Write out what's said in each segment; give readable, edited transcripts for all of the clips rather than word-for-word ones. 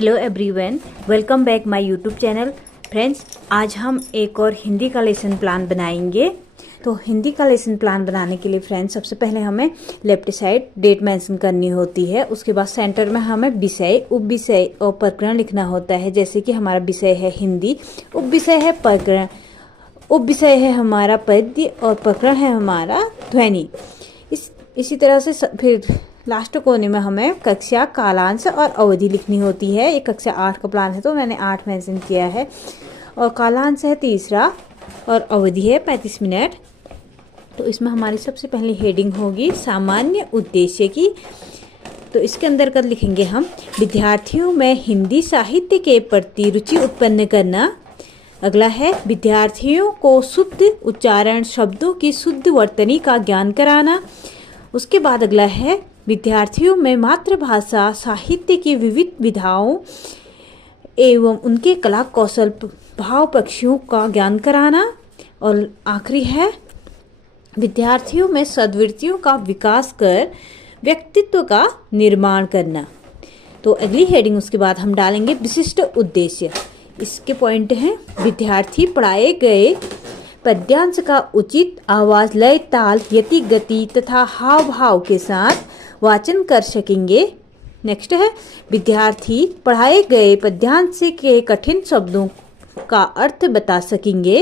Hello everyone, welcome back my YouTube channel. Friends, आज हम एक और हिंदी का लेसन प्लान बनाएंगे। तो हिंदी का लेसन प्लान बनाने के लिए फ्रेंड्स, सबसे पहले हमें लेफ्ट साइड डेट मेंशन करनी होती है। उसके बाद सेंटर में हमें विषय, उपविषय और प्रकरण लिखना होता है। जैसे कि हमारा विषय है हिंदी, उपविषय है प्रकरण, उपविषय है हमारा पद्य और प्रकरण है हमारा ध्वनि। इसी तरह से फिर लास्ट कोने में हमें कक्षा, कालांश और अवधि लिखनी होती है। ये कक्षा 8 का प्लान है तो मैंने 8 मेंशन किया है। और कालांश है 3 और अवधि है 35 मिनट। तो इसमें हमारी सबसे पहली हेडिंग होगी सामान्य उद्देश्य की। तो इसके अंदर कर लिखेंगे हम विद्यार्थियों में हिंदी साहित्य के प्रति रुचि उत्पन्न करना। अगला है विद्यार्थियों को शुद्ध उच्चारण, शब्दों की शुद्ध वर्तनी का ज्ञान कराना। उसके बाद अगला है विद्यार्थियों में मातृभाषा साहित्य की विविध विधाओं एवं उनके कला कौशल, भाव पक्षियों का ज्ञान कराना। और आखिरी है विद्यार्थियों में सद्वृत्तियों का विकास कर व्यक्तित्व का निर्माण करना। तो अगली हेडिंग उसके बाद हम डालेंगे विशिष्ट उद्देश्य। इसके पॉइंट हैं विद्यार्थी पढ़ाए गए पद्यांश का उचित आवाज, लय, ताल, यति, गति तथा हाव भाव के साथ वाचन कर सकेंगे। नेक्स्ट है विद्यार्थी पढ़ाए गए पद्यांश के कठिन शब्दों का अर्थ बता सकेंगे।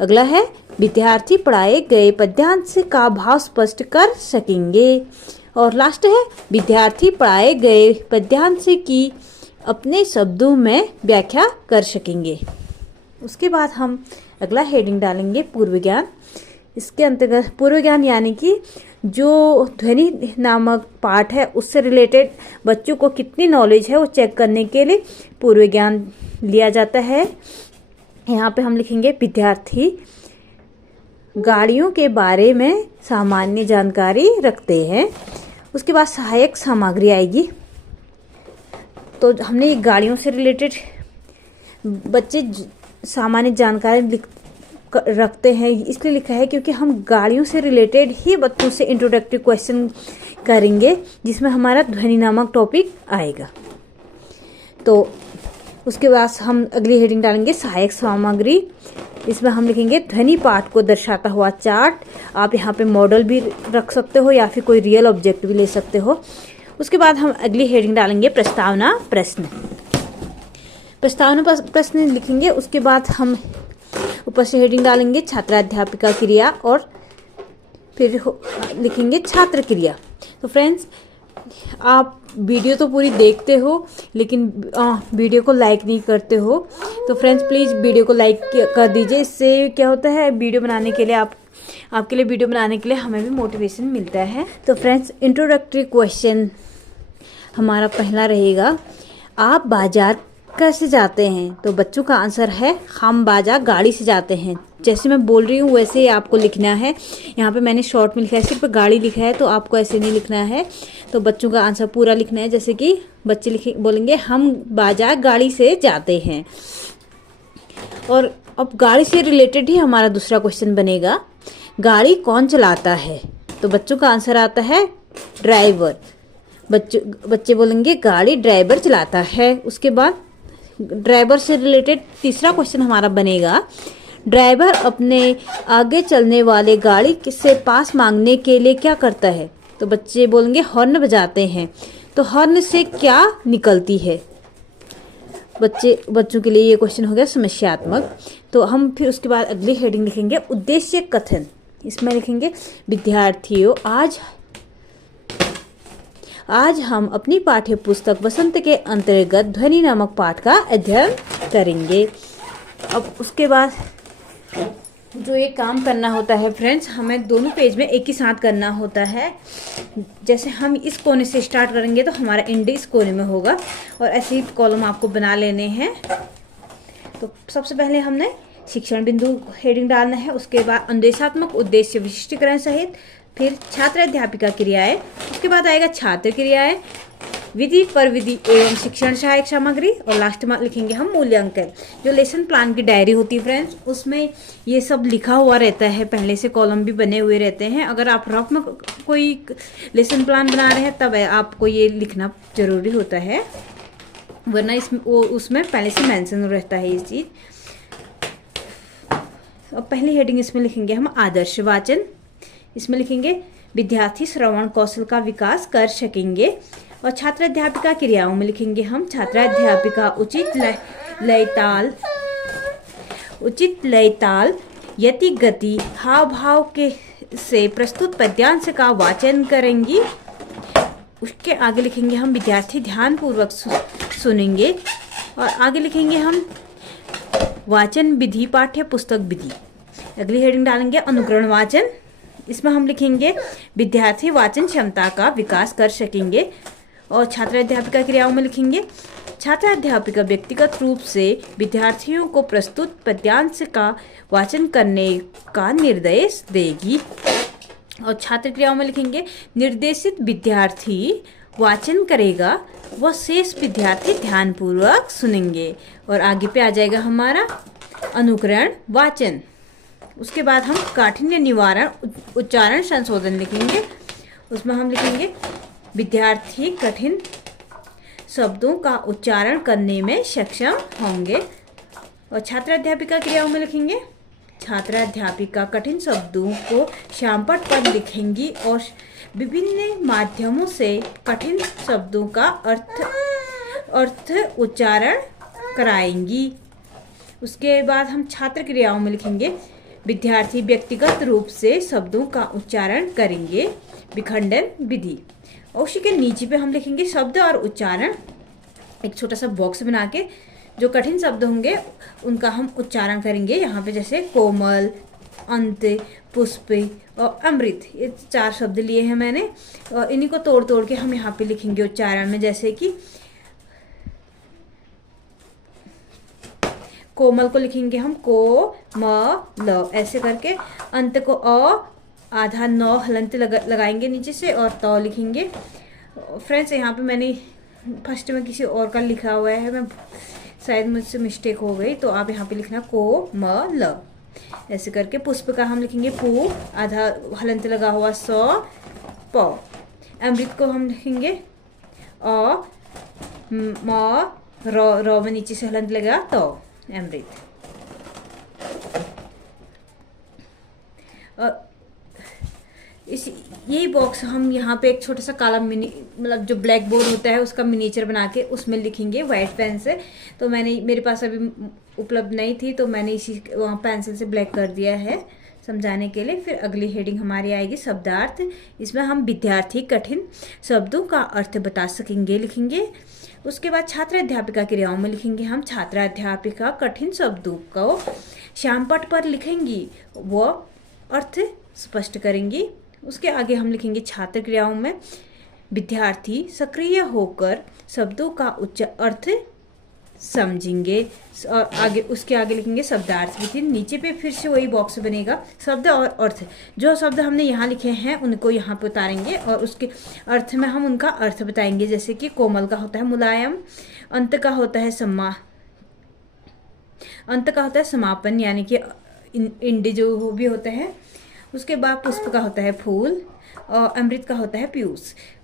अगला है विद्यार्थी पढ़ाए गए पद्यांश का भाव स्पष्ट कर सकेंगे। और लास्ट है विद्यार्थी पढ़ाए गए पद्यांश की अपने शब्दों में व्याख्या कर सकेंगे। उसके बाद हम अगला हेडिंग डालेंगे पूर्व ज्ञान। इसके अंतर्गत पूर्व ज्ञान यानी कि जो ध्वनि नामक पाठ है उससे रिलेटेड बच्चों को कितनी नॉलेज है वो चेक करने के लिए पूर्व ज्ञान लिया जाता है। यहाँ पे हम लिखेंगे विद्यार्थी गाड़ियों के बारे में सामान्य जानकारी रखते हैं। उसके बाद सहायक सामग्री आएगी। तो हमने ये गाड़ियों से रिलेटेड बच्चे सामान्य जानकारी रखते हैं इसलिए लिखा है क्योंकि हम गाड़ियों से रिलेटेड ही बच्चों से इंट्रोडक्टरी क्वेश्चन करेंगे जिसमें हमारा ध्वनि नामक टॉपिक आएगा। तो उसके बाद हम अगली हेडिंग डालेंगे सहायक सामग्री। इसमें हम लिखेंगे ध्वनि पाठ को दर्शाता हुआ चार्ट। आप यहाँ पे मॉडल भी रख सकते हो या फिर कोई रियल ऑब्जेक्ट भी ले सकते हो। उसके बाद हम अगली हेडिंग डालेंगे प्रस्तावना प्रश्न। प्रस्तावना प्रश्न लिखेंगे। उसके बाद हम ऊपर से हेडिंग डालेंगे छात्राध्यापिका क्रिया और फिर लिखेंगे छात्र क्रिया। तो फ्रेंड्स, आप वीडियो तो पूरी देखते हो लेकिन वीडियो को लाइक नहीं करते हो। तो फ्रेंड्स प्लीज़ वीडियो को लाइक कर दीजिए। इससे क्या होता है, वीडियो बनाने के लिए आपके लिए वीडियो बनाने के लिए हमें भी मोटिवेशन मिलता है। तो फ्रेंड्स, इंट्रोडक्टरी क्वेश्चन हमारा पहला रहेगा, आप बाजार कैसे जाते हैं? तो बच्चों का आंसर है हम बाजार गाड़ी से जाते हैं। जैसे मैं बोल रही हूँ वैसे ही आपको लिखना है। यहाँ पे मैंने शॉर्ट में लिखा है, सिर्फ गाड़ी लिखा है, तो आपको ऐसे नहीं लिखना है। तो बच्चों का आंसर पूरा लिखना है। जैसे कि बच्चे बोलेंगे हम बाजार गाड़ी से जाते हैं। और अब गाड़ी से रिलेटेड ही हमारा दूसरा क्वेश्चन बनेगा, गाड़ी कौन चलाता है? तो बच्चों का आंसर आता है ड्राइवर। बच्चे बोलेंगे गाड़ी ड्राइवर चलाता है। उसके बाद ड्राइवर से रिलेटेड तीसरा क्वेश्चन हमारा बनेगा, ड्राइवर अपने आगे चलने वाले गाड़ी से पास मांगने के लिए क्या करता है? तो बच्चे बोलेंगे हॉर्न बजाते हैं। तो हॉर्न से क्या निकलती है? बच्चों के लिए ये क्वेश्चन हो गया समस्यात्मक। तो हम फिर उसके बाद अगली हेडिंग लिखेंगे उद्देश्य कथन। इसमें लिखेंगे विद्यार्थियों आज हम अपनी पाठ्य पुस्तक वसंत के अंतर्गत ध्वनि नामक पाठ का अध्ययन करेंगे। अब उसके बाद जो ये काम करना होता है फ्रेंड्स, हमें दोनों पेज में एक ही साथ करना होता है। जैसे हम इस कोने से स्टार्ट करेंगे तो हमारा एंड इस कोने में होगा और ऐसे ही कॉलम आपको बना लेने हैं। तो सबसे पहले हमने शिक्षण बिंदु हेडिंग डालना है। उसके बाद अनुदेशात्मक उद्देश्य विशिष्टीकरण सहित, फिर छात्र अध्यापिका क्रियाएं, उसके बाद आएगा छात्र क्रियाएं, विधि पर विधि एवं शिक्षण सहायक सामग्री और लास्ट में लिखेंगे हम मूल्यांकन। जो लेसन प्लान की डायरी होती है फ्रेंड्स, उसमें ये सब लिखा हुआ रहता है, पहले से कॉलम भी बने हुए रहते हैं। अगर आप रफ में कोई लेसन प्लान बना रहे हैं तब आपको ये लिखना जरूरी होता है। वरना उसमें पहले से मेंशन रहता है ये चीज़। अब पहली हेडिंग इसमें लिखेंगे हम आदर्श वाचन। इसमें लिखेंगे विद्यार्थी श्रवण कौशल का विकास कर सकेंगे। और छात्र अध्यापिका क्रियाओं में लिखेंगे हम छात्र अध्यापिका उचित लय ताल यति गति हाव भाव के से प्रस्तुत पद्यांश का वाचन करेंगी। उसके आगे लिखेंगे हम विद्यार्थी ध्यानपूर्वक सुनेंगे। और आगे लिखेंगे हम वाचन विधि पाठ्य पुस्तक विधि। अगली हेडिंग डालेंगे अनुकरण वाचन। इसमें हम लिखेंगे विद्यार्थी वाचन क्षमता का विकास कर सकेंगे। और छात्र अध्यापिका क्रियाओं में लिखेंगे छात्र अध्यापिका व्यक्तिगत रूप से विद्यार्थियों को प्रस्तुत पद्यांश का वाचन करने का निर्देश देगी। और छात्र क्रियाओं में लिखेंगे निर्देशित विद्यार्थी वाचन करेगा व शेष विद्यार्थी ध्यानपूर्वक सुनेंगे। और आगे पे आ जाएगा हमारा अनुकरण वाचन। उसके बाद हम काठिन्य निवारण उच्चारण संशोधन लिखेंगे। उसमें हम लिखेंगे विद्यार्थी कठिन शब्दों का उच्चारण करने में सक्षम होंगे। और छात्र अध्यापिका क्रियाओं में लिखेंगे छात्र अध्यापिका कठिन शब्दों को श्यामपट्ट पर लिखेंगी और विभिन्न माध्यमों से कठिन शब्दों का अर्थ उच्चारण कराएंगी। उसके बाद हम छात्र क्रियाओं में लिखेंगे विद्यार्थी व्यक्तिगत रूप से शब्दों का उच्चारण करेंगे विखंडन विधि। और उसी के नीचे पे हम लिखेंगे शब्द और उच्चारण। एक छोटा सा बॉक्स बना के जो कठिन शब्द होंगे उनका हम उच्चारण करेंगे। यहाँ पे जैसे कोमल, अंत, पुष्प और अमृत, ये 4 शब्द लिए हैं मैंने। और इन्हीं को तोड़ तोड़ के हम यहाँ पे लिखेंगे उच्चारण में। जैसे कि कोमल को लिखेंगे हम को म ल ऐसे करके। अंत को अ आधा 9 हलंत लगाएंगे नीचे से और त लिखेंगे। फ्रेंड्स यहाँ पे मैंने फर्स्ट में किसी और का लिखा हुआ है, मैं शायद मुझसे मिस्टेक हो गई, तो आप यहाँ पे लिखना को म ल ऐसे करके। पुष्प का हम लिखेंगे पू आधा हलंत लगा हुआ स प। अमृत को हम लिखेंगे अ म र में नीचे से हलंत लगा तो अमृत। यही बॉक्स हम यहाँ पे एक छोटा सा काला मिनी मतलब जो ब्लैक बोर्ड होता है उसका मिनीचर बना के उसमें लिखेंगे वाइट पेन से। तो मेरे पास अभी उपलब्ध नहीं थी तो मैंने इसी वहाँ पेंसिल से ब्लैक कर दिया है समझाने के लिए। फिर अगली हेडिंग हमारी आएगी शब्दार्थ। इसमें हम विद्यार्थी कठिन शब्दों का अर्थ बता सकेंगे लिखेंगे। उसके बाद छात्र अध्यापिका क्रियाओं में लिखेंगे हम छात्र अध्यापिका कठिन शब्दों को श्यामपट्ट पर लिखेंगी व अर्थ स्पष्ट करेंगी। उसके आगे हम लिखेंगे छात्र क्रियाओं में विद्यार्थी सक्रिय होकर शब्दों का अर्थ समझेंगे। और आगे उसके आगे लिखेंगे शब्दार्थ विधि। नीचे पे फिर से वही बॉक्स बनेगा शब्द और अर्थ। जो शब्द हमने यहाँ लिखे हैं उनको यहाँ पे उतारेंगे और उसके अर्थ में हम उनका अर्थ बताएंगे। जैसे कि कोमल का होता है मुलायम, अंत का होता है समापन यानी कि इंड जो भी होता है। उसके बाद पुष्प का होता है फूल और अमृत का होता है पीयूष।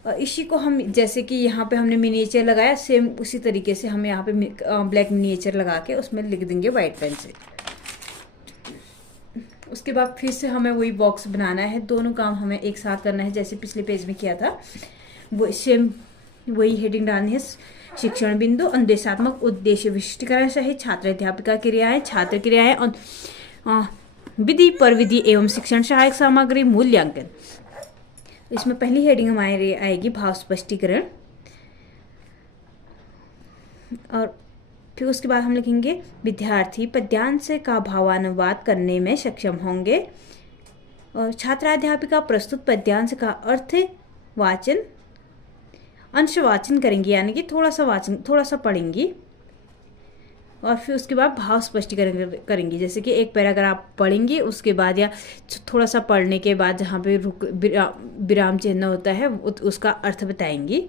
और इसी को हम जैसे कि यहाँ पे हमने मिनिएचर लगाया सेम उसी तरीके से हम यहाँ पे ब्लैक मिनिएचर लगा के उसमें लिख देंगे वाइट पेन से। उसके बाद फिर से हमें वही बॉक्स बनाना है। दोनों काम हमें एक साथ करना है जैसे पिछले पेज में किया था। वो सेम वही हेडिंग डालनी है। शिक्षण बिंदु, अनुदेशात्मक उद्देश्य, विशिष्टीकरण सहित छात्र अध्यापिका क्रियाएं, छात्र क्रियाएं और विधि पर विधि एवं शिक्षण सहायक सामग्री मूल्यांकन। इसमें पहली हेडिंग हमारी आएगी भाव स्पष्टीकरण। और फिर उसके बाद हम लिखेंगे विद्यार्थी पद्यांश का भावानुवाद करने में सक्षम होंगे। और छात्राध्यापिका प्रस्तुत पद्यांश का अर्थ वाचन अंश वाचन करेंगी यानी कि थोड़ा सा पढ़ेंगी। और फिर उसके बाद भाव स्पष्टीकरण करेंगी। जैसे कि एक पैराग्राफ पढ़ेंगी उसके बाद या थोड़ा सा पढ़ने के बाद जहाँ पे विराम चिन्ह होता है उसका अर्थ बताएंगी।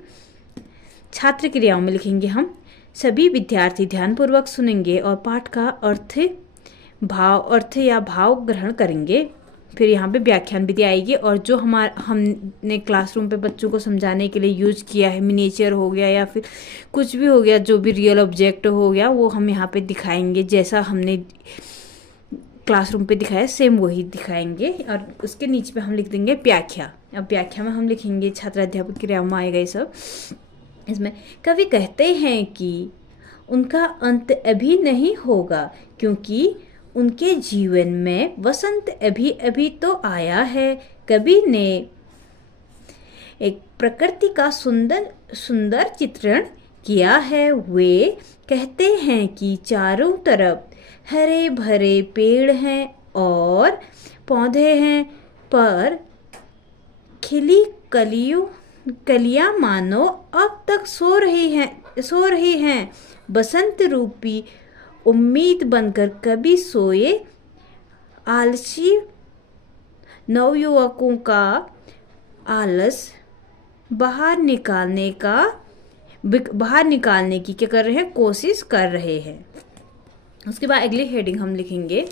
छात्र क्रियाओं में लिखेंगे हम सभी विद्यार्थी ध्यानपूर्वक सुनेंगे और पाठ का अर्थ या भाव ग्रहण करेंगे। फिर यहाँ पे व्याख्यान विधि आएगी, और जो हमने क्लासरूम पे बच्चों को समझाने के लिए यूज किया है, मिनिएचर हो गया या फिर कुछ भी हो गया, जो भी रियल ऑब्जेक्ट हो गया, वो हम यहाँ पे दिखाएंगे। जैसा हमने क्लासरूम पे दिखाया सेम वही दिखाएंगे। और उसके नीचे पे हम लिख देंगे व्याख्या। अब व्याख्या में हम लिखेंगे छात्र अध्यापक क्रियाओं में आएगा ये सब। इसमें कवि कहते हैं कि उनका अंत अभी नहीं होगा, क्योंकि उनके जीवन में वसंत अभी अभी तो आया है। कवि ने एक प्रकृति का सुंदर सुंदर चित्रण किया है। वे कहते हैं कि चारों तरफ हरे भरे पेड़ हैं और पौधे हैं, पर खिली कलियां मानो अब तक सो रही हैं। बसंत रूपी उम्मीद बनकर कभी सोए आलसी नवयुवकों का आलस बाहर निकालने की क्या कर रहे हैं, कोशिश कर रहे हैं। उसके बाद अगली हेडिंग हम लिखेंगे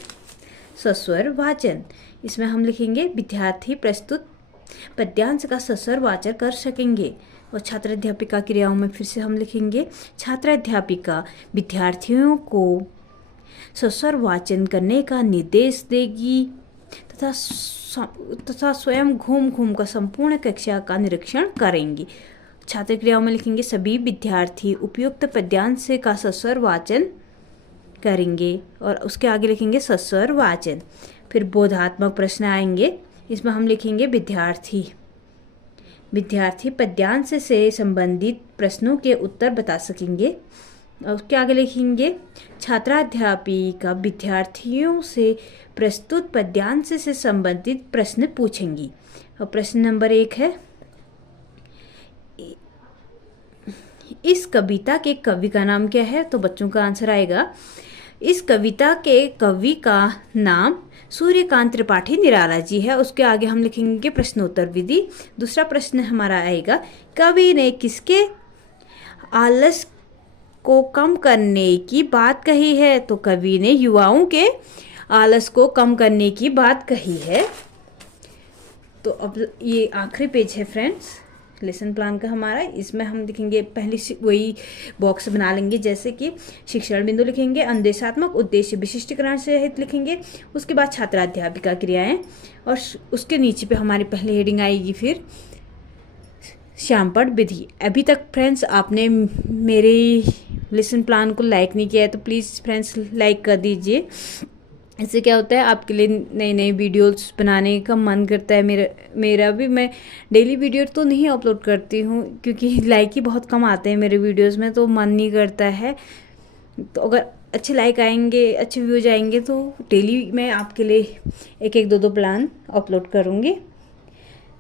सस्वर वाचन। इसमें हम लिखेंगे विद्यार्थी प्रस्तुत पद्यांश का सस्वर वाचन कर सकेंगे। और छात्र अध्यापिका क्रियाओं में फिर से हम लिखेंगे छात्र अध्यापिका विद्यार्थियों को सस्वर वाचन करने का निर्देश देगी तथा स्वयं घूम घूम कर संपूर्ण कक्षा का निरीक्षण करेंगी। छात्र क्रियाओं में लिखेंगे सभी विद्यार्थी उपयुक्त पद्यांश का सस्वर वाचन करेंगे। और उसके आगे लिखेंगे सस्वर वाचन। फिर बोधात्मक प्रश्न आएंगे। इसमें हम लिखेंगे विद्यार्थी पद्यांश से संबंधित प्रश्नों के उत्तर बता सकेंगे। और उसके आगे लिखेंगे छात्राध्यापिका विद्यार्थियों से प्रस्तुत पद्यांश से संबंधित प्रश्न पूछेंगी। और प्रश्न नंबर 1 है, इस कविता के कवि का नाम क्या है? तो बच्चों का आंसर आएगा इस कविता के कवि का नाम सूर्यकांत त्रिपाठी निराला जी है। उसके आगे हम लिखेंगे प्रश्नोत्तर विधि। दूसरा प्रश्न हमारा आएगा कवि ने किसके आलस को कम करने की बात कही है? तो कवि ने युवाओं के आलस को कम करने की बात कही है। तो अब ये आखिरी पेज है फ्रेंड्स लेसन प्लान का हमारा। इसमें हम लिखेंगे पहले वही बॉक्स बना लेंगे, जैसे कि शिक्षण बिंदु लिखेंगे, अनुदेशात्मक उद्देश्य विशिष्टीकरण सहित लिखेंगे। उसके बाद छात्राध्यापिका क्रियाएं, और उसके नीचे पे हमारी पहली हेडिंग आएगी फिर श्यामपढ़ विधि। अभी तक फ्रेंड्स आपने मेरे लेसन प्लान को लाइक नहीं किया है तो प्लीज़ फ्रेंड्स लाइक कर दीजिए। इससे क्या होता है आपके लिए नई नई वीडियोस बनाने का मन करता है। मेरा भी, मैं डेली वीडियो तो नहीं अपलोड करती हूँ क्योंकि लाइक ही बहुत कम आते हैं मेरे वीडियोस में, तो मन नहीं करता है। तो अगर अच्छे लाइक आएंगे, अच्छे व्यूज आएंगे तो डेली मैं आपके लिए एक 2 प्लान अपलोड करूँगी।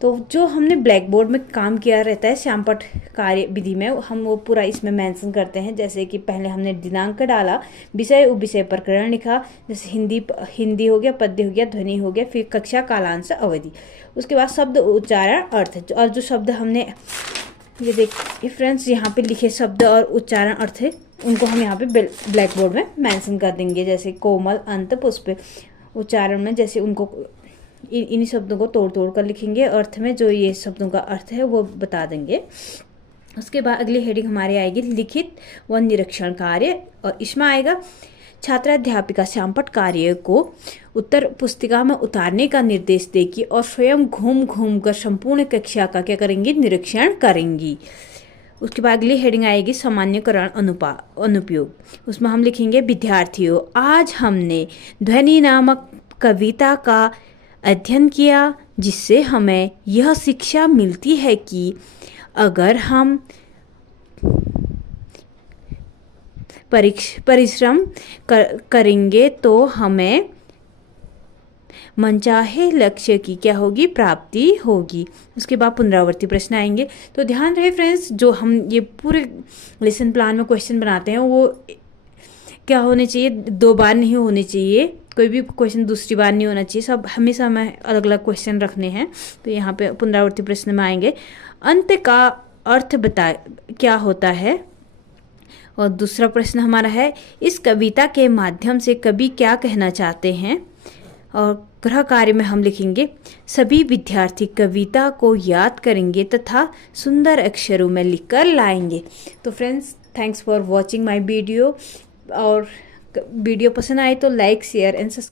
तो जो हमने ब्लैक बोर्ड में काम किया रहता है श्यामपठ कार्य विधि में, हम वो पूरा इसमें मेंशन करते हैं। जैसे कि पहले हमने दिनांक डाला, विषय उपविषय प्रकरण लिखा, जैसे हिंदी हो गया, पद्य हो गया, ध्वनि हो गया, फिर कक्षा कालांश अवधि। उसके बाद शब्द उच्चारण अर्थ, और जो शब्द हमने ये देखिए फ्रेंड्स यहाँ पे लिखे शब्द और उच्चारण अर्थ है, उनको हम यहाँ पे ब्लैक बोर्ड में मेंशन कर देंगे। जैसे कोमल, अंत, पुष्प। उच्चारण में जैसे उनको इन शब्दों को तोड़ कर लिखेंगे, अर्थ में जो ये शब्दों का अर्थ है वो बता देंगे। उसके बाद अगली हेडिंग हमारी आएगी लिखित व निरीक्षण कार्य, और इसमें आएगा छात्राध्यापिका श्यामपठ कार्य को उत्तर पुस्तिका में उतारने का निर्देश देगी और स्वयं घूम घूम कर संपूर्ण कक्षा का क्या करेंगी, निरीक्षण करेंगी। उसके बाद अगली हेडिंग आएगी सामान्यकरण अनुपयोग। उसमें हम लिखेंगे विद्यार्थियों, आज हमने ध्वनि नामक कविता का अध्ययन किया, जिससे हमें यह शिक्षा मिलती है कि अगर हम परिश्रम करेंगे तो हमें मनचाहे लक्ष्य की क्या होगी, प्राप्ति होगी। उसके बाद पुनरावर्ती प्रश्न आएंगे। तो ध्यान रहे फ्रेंड्स, जो हम ये पूरे लेसन प्लान में क्वेश्चन बनाते हैं वो क्या होने चाहिए, 2 बार नहीं होने चाहिए। कोई भी क्वेश्चन दूसरी बार नहीं होना चाहिए, सब हमेशा हमें अलग अलग क्वेश्चन रखने हैं। तो यहाँ पे पुनरावर्ती प्रश्न में आएंगे अंत का अर्थ बता क्या होता है। और दूसरा प्रश्न हमारा है इस कविता के माध्यम से कवि क्या कहना चाहते हैं। और गृह कार्य में हम लिखेंगे सभी विद्यार्थी कविता को याद करेंगे तथा सुंदर अक्षरों में लिखकर लाएंगे। तो friends, thanks for watching my video, और वीडियो पसंद आए तो लाइक शेयर एंड सब्सक्राइब।